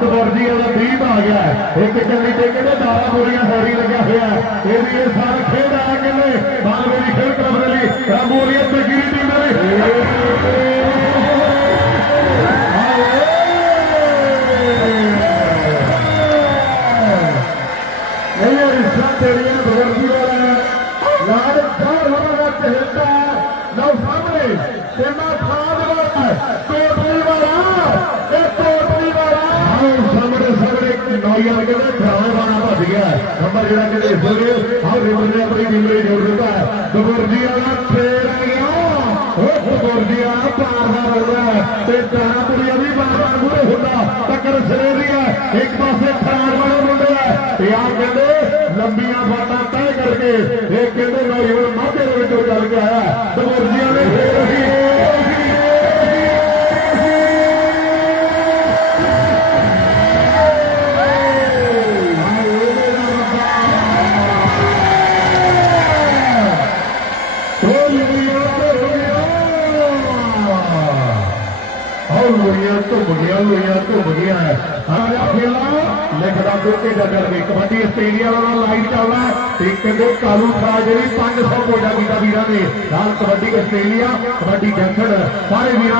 ਕਬਰਜੀ ਵਾਲਾ 20 ਆ ਗਿਆ ਇੱਕ ਚੱਲੀ ਤੇ ਕਹਿੰਦੇ ਦਾਰਾ ਬੋਰੀਆਂ ਫੌਰੀ ਲੱਗਿਆ ਹੋਇਆ ਇਹ ਵੀ ਇਹ ਸਾਰਾ ਖੇਡ ਆ ਕਹਿੰਦੇ ਬਾਲਵੇ ਦੀ ਖੇਡ ਕਲੱਬ ਦੇ ਲਈ ਰਾਮੋਲੀਆ ਤਗੀਰੀ ਟੀਮ ਦੇ ਇਹ ਰਿਸ਼ਾ ਤੇਰੀਆਂ ਬਗਰਦੀ ਵਾਲਾ ਲਾਡ ਦਾਰ ਵਾਲਾ ਸਾਹਮਣੇ ਸਾਹਮਣੇ ਨੌਯਾਰ ਕਹਿੰਦੇ ਖਰਾਬ ਵਾਲਾ ਭੱਜ ਗਿਆ ਨੰਬਰ ਜਿਹੜਾ ਕਹਿੰਦੇ ਇਸ ਵੇਲੇ ਆਹ ਰਿਵਰ ਨੇ ਆਪਣੀ ਟੀਮ ਜੋੜ ਦਿੱਤਾ ਬਗਰਦੀ ਵਾਲਾ ਫੇਰ ਆ ਗਿਆ ਉਹ ਬਗਰਦੀ ਵਾਲਾ ਪਾਰ ਦਾ ਰੋਦਾ ਤੇ ਦਾਨਾਪੁਰੀਆ ਵੀ ਬਾਰ-ਬਾਰ ਮੂਰੇ ਹੁੰਦਾ ਟੱਕਰ ਸਿਰੇ ਦੀ ਹੈ ਇੱਕ ਪਾਸੇ ਖਰਾਬ ਵਾਲੇ ਮੁੰਡੇ ਹੈ ਤੇ ਆਹ ਕਹਿੰਦੇ ਲੰਬੀਆਂ ਬਾਤਾਂ ਤੈਅ ਕਰਕੇ। ਇਹ ਕਹਿੰਦੇ ਲੋਈਆਂ ਧੁੱਪ ਗਿਆ ਲੋਈਆਂ ਧੁੱਪ ਗਿਆ ਆਇਆ ਖੇਲਾ ਲਿਖਦਾ ਦੁੱਕੇ ਡੱਡਰ ਕੇ ਕਬੱਡੀ ਆਸਟ੍ਰੇਲੀਆ ਵਾਲਾ ਲਾਈਵ ਚੱਲਦਾ ਤੇ ਕਹਿੰਦੇ ਕਾਲੂ ਖਾ ਜਿਹੜੀ 500 ਕੋਡਾ ਕੀਤਾ ਵੀਰਾਂ ਨੇ ਨਾਲ ਕਬੱਡੀ ਆਸਟ੍ਰੇਲੀਆ ਕਬੱਡੀ ਜੈਂਸਨ ਸਾਰੇ ਵੀਰ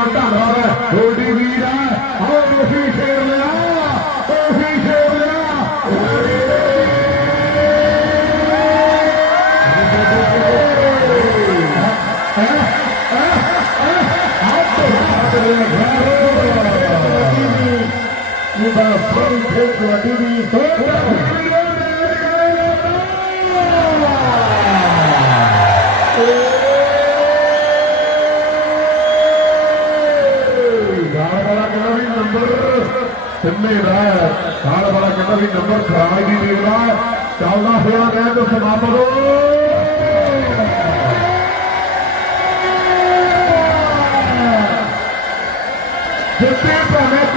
सिन्ने राय साल बड़ा कहता नंबर खराब ही नहीं है चौदह सोलह गए तो समाप्त हो Você promete